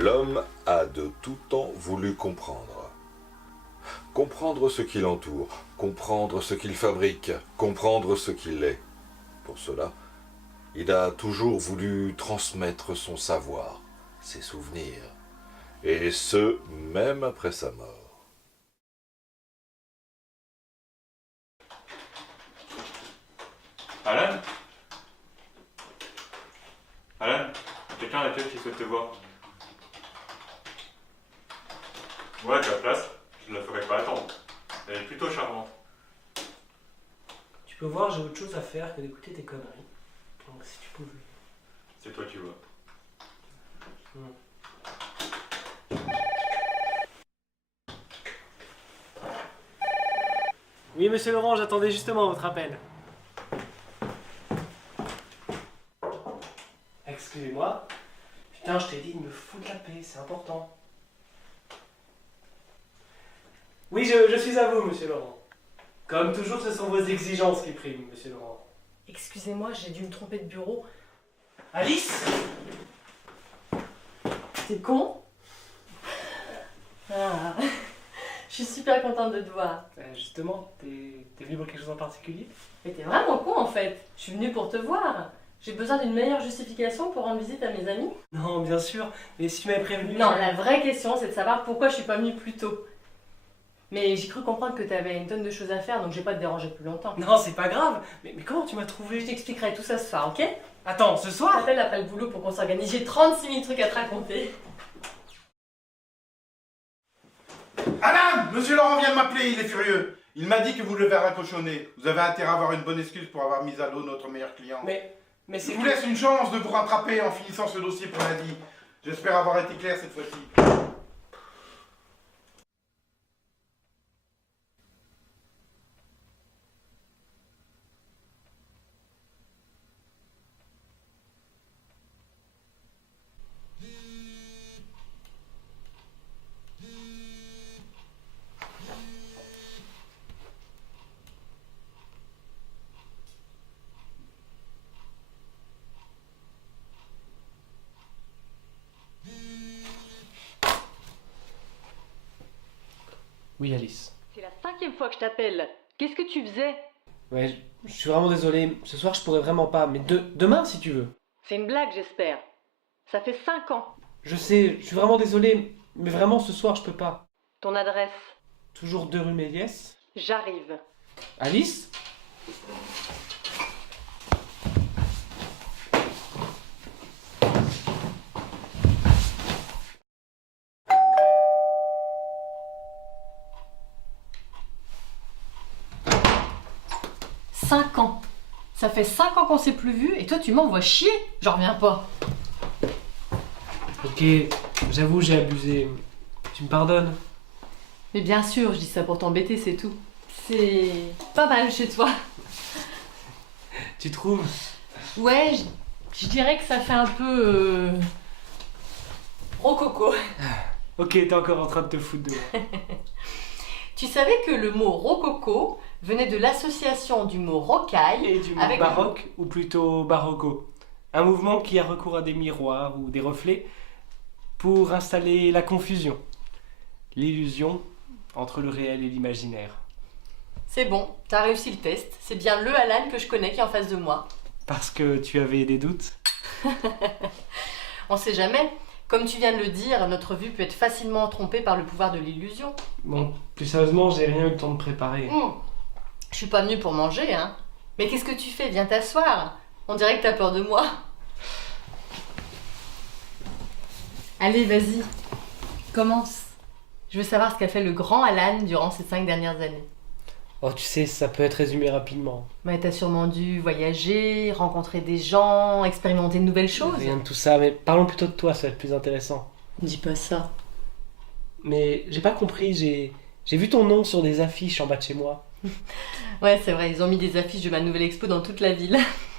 L'homme a de tout temps voulu comprendre. Comprendre ce qui l'entoure, comprendre ce qu'il fabrique, comprendre ce qu'il est. Pour cela, il a toujours voulu transmettre son savoir, ses souvenirs, et ce, même après sa mort. Alan? Alan? Quelqu'un à la tête qui souhaite te voir. Ouais, tu as place, je ne la ferai pas attendre. Elle est plutôt charmante. Tu peux voir, j'ai autre chose à faire que d'écouter tes conneries. Donc si tu pouvais. C'est toi qui vois. Oui, monsieur Laurent, j'attendais justement votre appel. Excusez-moi. Putain, je t'ai dit de me foutre la paix, c'est important. Oui, je suis à vous, monsieur Laurent. Comme toujours, ce sont vos exigences qui priment, monsieur Laurent. Excusez-moi, j'ai dû me tromper de bureau. Alice? T'es con? Ah, je suis super contente de te voir. Justement, t'es venu pour quelque chose en particulier? Mais t'es vraiment con en fait. Je suis venue pour te voir. J'ai besoin d'une meilleure justification pour rendre visite à mes amis. Non, bien sûr, mais si tu m'avais prévenu... Non, la vraie question c'est de savoir pourquoi je suis pas venue plus tôt. Mais j'ai cru comprendre que t'avais une tonne de choses à faire, donc je vais pas te déranger plus longtemps. Non, c'est pas grave, mais comment tu m'as Je trouvé? t'expliquerai tout ça ce soir, ok? Attends, ce Je soir? t'appelle après le boulot pour qu'on s'organise. J'ai 36 000 trucs à te raconter. Alan! Monsieur Laurent vient de m'appeler, il est furieux. Il m'a dit que vous devez raccrochonner. Vous avez intérêt à avoir une bonne excuse pour avoir mis à l'eau notre meilleur client. Mais Je c'est... vous laisse une chance de vous rattraper en finissant ce dossier pour lundi. J'espère avoir été clair cette fois-ci. Oui, Alice. C'est la 5e fois que je t'appelle. Qu'est-ce que tu faisais? Ouais, je suis vraiment désolé. Ce soir, je pourrais vraiment pas. Mais demain, si tu veux. C'est une blague, j'espère. Ça fait 5 ans. Je sais, je suis vraiment désolé. Mais vraiment, ce soir, je peux pas. Ton adresse? Toujours 2 rue Méliès. J'arrive. Alice? Cinq ans. Ça fait 5 ans qu'on s'est plus vu et toi tu m'envoies chier. J'en reviens pas. Ok, j'avoue, j'ai abusé. Tu me pardonnes? Mais bien sûr, je dis ça pour t'embêter, c'est tout. C'est pas mal chez toi. Tu trouves? Ouais, je dirais que ça fait un peu... rococo. Ok, t'es encore en train de te foutre de moi. Tu savais que le mot rococo venait de l'association du mot rocaille Et du mot avec baroque, ou plutôt barocco. Un mouvement qui a recours à des miroirs ou des reflets pour installer la confusion, l'illusion entre le réel et l'imaginaire. C'est bon, t'as réussi le test. C'est bien le Alan que je connais qui est en face de moi. Parce que tu avais des doutes? On sait jamais. Comme tu viens de le dire, notre vue peut être facilement trompée par le pouvoir de l'illusion. Bon, plus sérieusement, j'ai rien eu le temps de préparer. Je suis pas venue pour manger, hein. Mais qu'est-ce que tu fais? Viens t'asseoir. On dirait que t'as peur de moi. Allez, vas-y. Commence. Je veux savoir ce qu'a fait le grand Alan durant ces 5 dernières années. Oh, tu sais, ça peut être résumé rapidement. Mais t'as sûrement dû voyager, rencontrer des gens, expérimenter de nouvelles choses. Rien de tout ça, mais parlons plutôt de toi, ça va être plus intéressant. Dis pas ça. Mais j'ai pas compris, j'ai vu ton nom sur des affiches en bas de chez moi. Ouais, c'est vrai, ils ont mis des affiches de ma nouvelle expo dans toute la ville.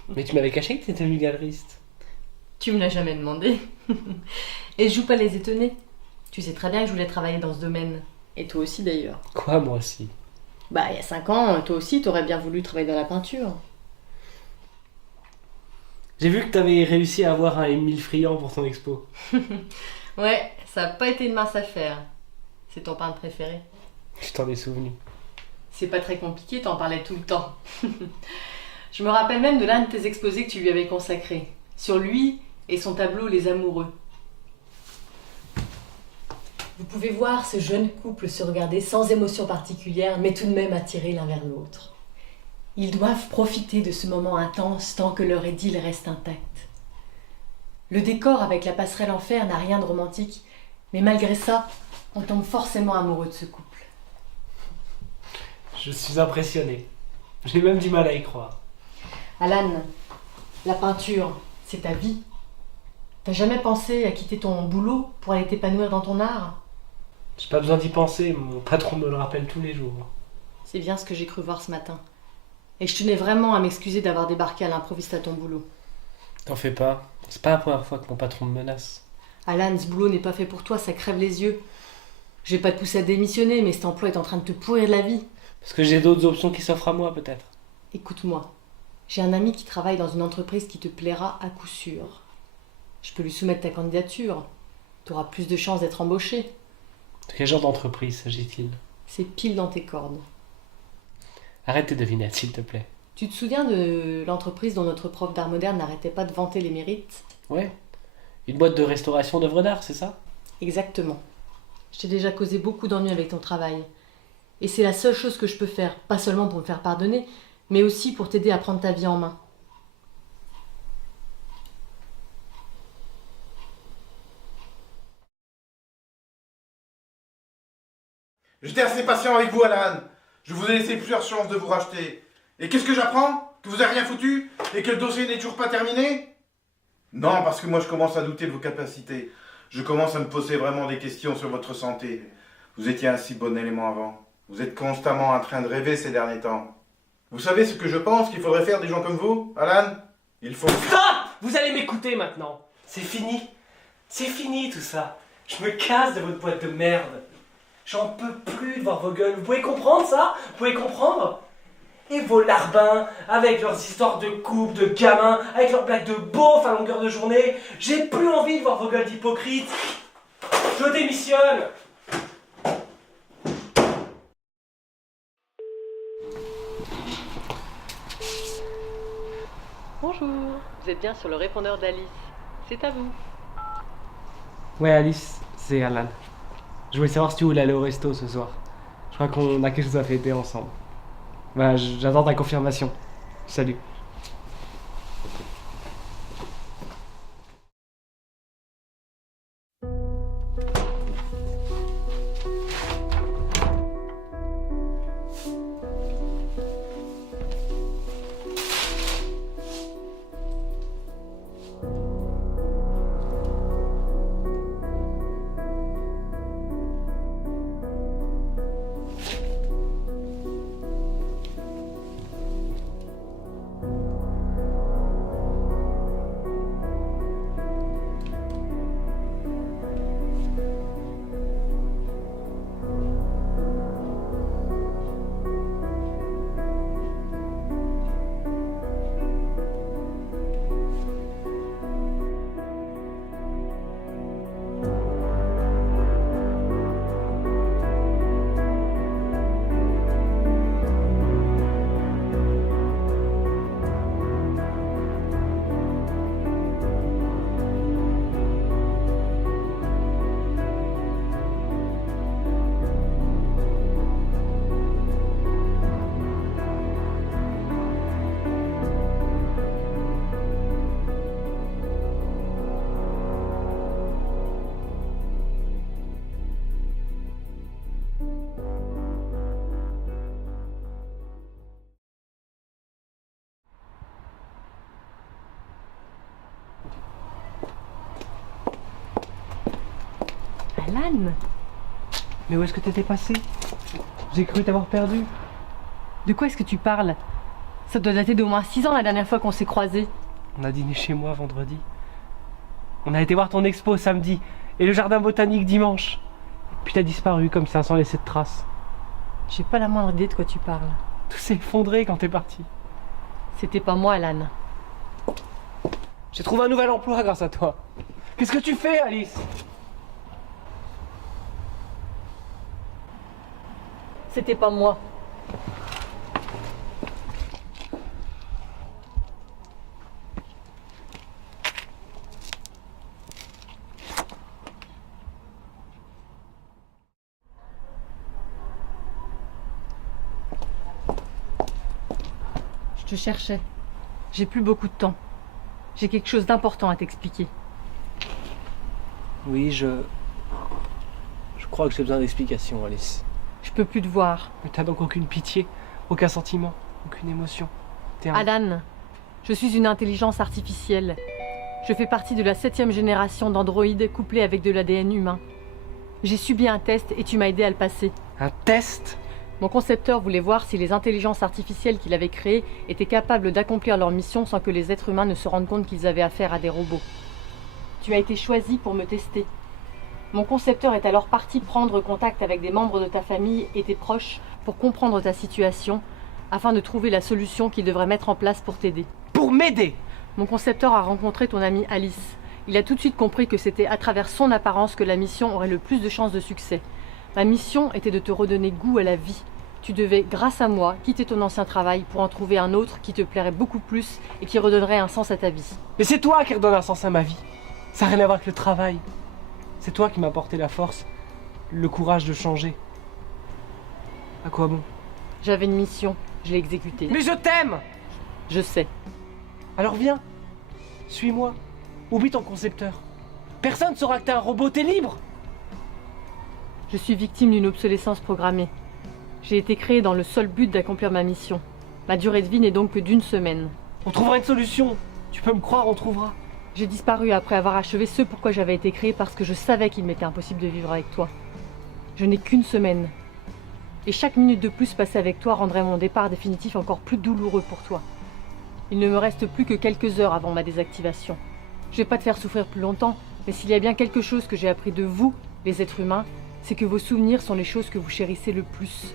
Mais tu m'avais caché que t'étais devenu galeriste. Tu me l'as jamais demandé. Et je joue pas les étonnés. Tu sais très bien que je voulais travailler dans ce domaine. Et toi aussi d'ailleurs. Quoi, moi aussi? Bah, il y a 5 ans, toi aussi, t'aurais bien voulu travailler dans la peinture. J'ai vu que t'avais réussi à avoir un Émile Friand pour ton expo. Ouais, ça n'a pas été une mince affaire. C'est ton peintre préféré. Je t'en ai souvenu. C'est pas très compliqué, t'en parlais tout le temps. Je me rappelle même de l'un de tes exposés que tu lui avais consacré. Sur lui et son tableau Les Amoureux. Vous pouvez voir ce jeune couple se regarder sans émotion particulière, mais tout de même attirés l'un vers l'autre. Ils doivent profiter de ce moment intense tant que leur idylle reste intacte. Le décor avec la passerelle en fer n'a rien de romantique, mais malgré ça, on tombe forcément amoureux de ce couple. Je suis impressionné. J'ai même du mal à y croire. Alan, la peinture, c'est ta vie. T'as jamais pensé à quitter ton boulot pour aller t'épanouir dans ton art? J'ai pas besoin d'y penser, mon patron me le rappelle tous les jours. C'est bien ce que j'ai cru voir ce matin. Et je tenais vraiment à m'excuser d'avoir débarqué à l'improviste à ton boulot. T'en fais pas, c'est pas la première fois que mon patron me menace. Alan, ce boulot n'est pas fait pour toi, ça crève les yeux. Je vais pas te pousser à démissionner, mais cet emploi est en train de te pourrir la vie. Parce que j'ai d'autres options qui s'offrent à moi, peut-être. Écoute-moi, j'ai un ami qui travaille dans une entreprise qui te plaira à coup sûr. Je peux lui soumettre ta candidature. T'auras plus de chances d'être embauché. De quel genre d'entreprise s'agit-il? C'est pile dans tes cordes. Arrête tes devinettes, s'il te plaît. Tu te souviens de l'entreprise dont notre prof d'art moderne n'arrêtait pas de vanter les mérites? Ouais. Une boîte de restauration d'œuvres d'art, c'est ça? Exactement. Je t'ai déjà causé beaucoup d'ennuis avec ton travail. Et c'est la seule chose que je peux faire, pas seulement pour me faire pardonner, mais aussi pour t'aider à prendre ta vie en main. J'étais assez patient avec vous, Alan. Je vous ai laissé plusieurs chances de vous racheter. Et qu'est-ce que j'apprends? Que vous avez rien foutu? Et que le dossier n'est toujours pas terminé? Non, parce que moi je commence à douter de vos capacités. Je commence à me poser vraiment des questions sur votre santé. Vous étiez un si bon élément avant. Vous êtes constamment en train de rêver ces derniers temps. Vous savez ce que je pense qu'il faudrait faire des gens comme vous, Alan? Il faut... Stop! Vous allez m'écouter maintenant. C'est fini. C'est fini tout ça. Je me casse de votre boîte de merde. J'en peux plus de voir vos gueules. Vous pouvez comprendre ça? Vous pouvez comprendre? Et vos larbins, avec leurs histoires de couple, de gamins, avec leurs blagues de beauf à longueur de journée. J'ai plus envie de voir vos gueules d'hypocrites. Je démissionne. Bonjour, vous êtes bien sur le répondeur d'Alice. C'est à vous. Ouais Alice, c'est Alan. Je voulais savoir si tu voulais aller au resto ce soir. Je crois qu'on a quelque chose à fêter ensemble. Voilà, j'attends ta confirmation. Salut. Alan, Mais où est-ce que t'étais passé? J'ai cru t'avoir perdu. de quoi est-ce que tu parles? Ça doit dater d'au moins 6 ans la dernière fois qu'on s'est croisés. On a dîné chez moi vendredi. On a été voir ton expo samedi et le jardin botanique dimanche. Puis t'as disparu comme ça sans laisser de traces. J'ai pas la moindre idée de quoi tu parles. Tout s'est effondré quand t'es parti. C'était pas moi, Alan. J'ai trouvé un nouvel emploi grâce à toi. Qu'est-ce que tu fais, Alice? C'était pas moi. Je te cherchais. J'ai plus beaucoup de temps. J'ai quelque chose d'important à t'expliquer. Oui, je crois que j'ai besoin d'explications, Alice. Je peux plus te voir. Mais t'as donc aucune pitié, aucun sentiment, aucune émotion. T'es un... Alan, je suis une intelligence artificielle. Je fais partie de la 7e génération d'androïdes couplés avec de l'ADN humain. J'ai subi un test et tu m'as aidé à le passer. Un test? Mon concepteur voulait voir si les intelligences artificielles qu'il avait créées étaient capables d'accomplir leur mission sans que les êtres humains ne se rendent compte qu'ils avaient affaire à des robots. Tu as été choisi pour me tester. Mon concepteur est alors parti prendre contact avec des membres de ta famille et tes proches pour comprendre ta situation, afin de trouver la solution qu'il devrait mettre en place pour t'aider. Pour m'aider? Mon concepteur a rencontré ton amie Alice. Il a tout de suite compris que c'était à travers son apparence que la mission aurait le plus de chances de succès. Ma mission était de te redonner goût à la vie. Tu devais, grâce à moi, quitter ton ancien travail pour en trouver un autre qui te plairait beaucoup plus et qui redonnerait un sens à ta vie. Mais c'est toi qui redonne un sens à ma vie. Ça n'a rien à voir avec le travail. C'est toi qui m'as apporté la force, le courage de changer. À quoi bon? J'avais une mission, je l'ai exécutée. Mais je t'aime! Je sais. Alors viens, suis-moi. Oublie ton concepteur. Personne ne saura que t'es un robot, t'es libre! Je suis victime d'une obsolescence programmée. J'ai été créée dans le seul but d'accomplir ma mission. Ma durée de vie n'est donc que d'1 semaine. On trouvera une solution. Tu peux me croire, on trouvera. J'ai disparu après avoir achevé ce pourquoi j'avais été créée parce que je savais qu'il m'était impossible de vivre avec toi. Je n'ai qu'1 semaine. Et chaque minute de plus passée avec toi rendrait mon départ définitif encore plus douloureux pour toi. Il ne me reste plus que quelques heures avant ma désactivation. Je vais pas te faire souffrir plus longtemps, mais s'il y a bien quelque chose que j'ai appris de vous, les êtres humains, c'est que vos souvenirs sont les choses que vous chérissez le plus.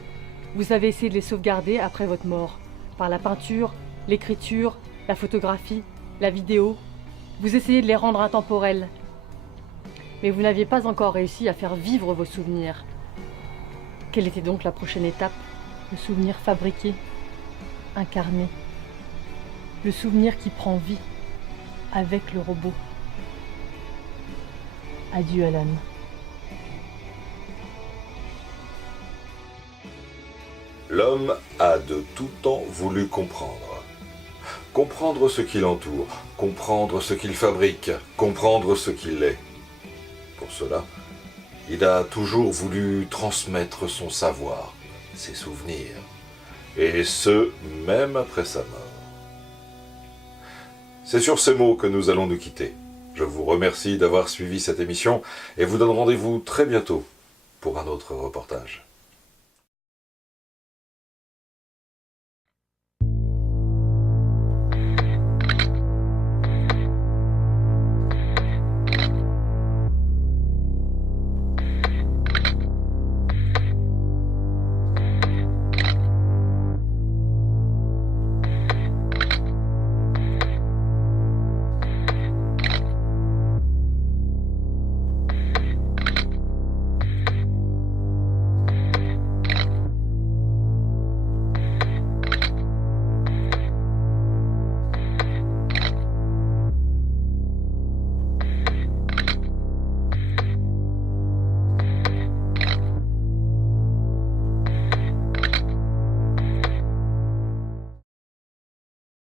Vous avez essayé de les sauvegarder après votre mort, par la peinture, l'écriture, la photographie, la vidéo. Vous essayez de les rendre intemporels. Mais vous n'aviez pas encore réussi à faire vivre vos souvenirs. Quelle était donc la prochaine étape? Le souvenir fabriqué, incarné. Le souvenir qui prend vie, avec le robot. Adieu, Alan. L'homme a de tout temps voulu comprendre. Comprendre ce qui l'entoure, comprendre ce qu'il fabrique, comprendre ce qu'il est. Pour cela, il a toujours voulu transmettre son savoir, ses souvenirs, et ce, même après sa mort. C'est sur ces mots que nous allons nous quitter. Je vous remercie d'avoir suivi cette émission et vous donne rendez-vous très bientôt pour un autre reportage.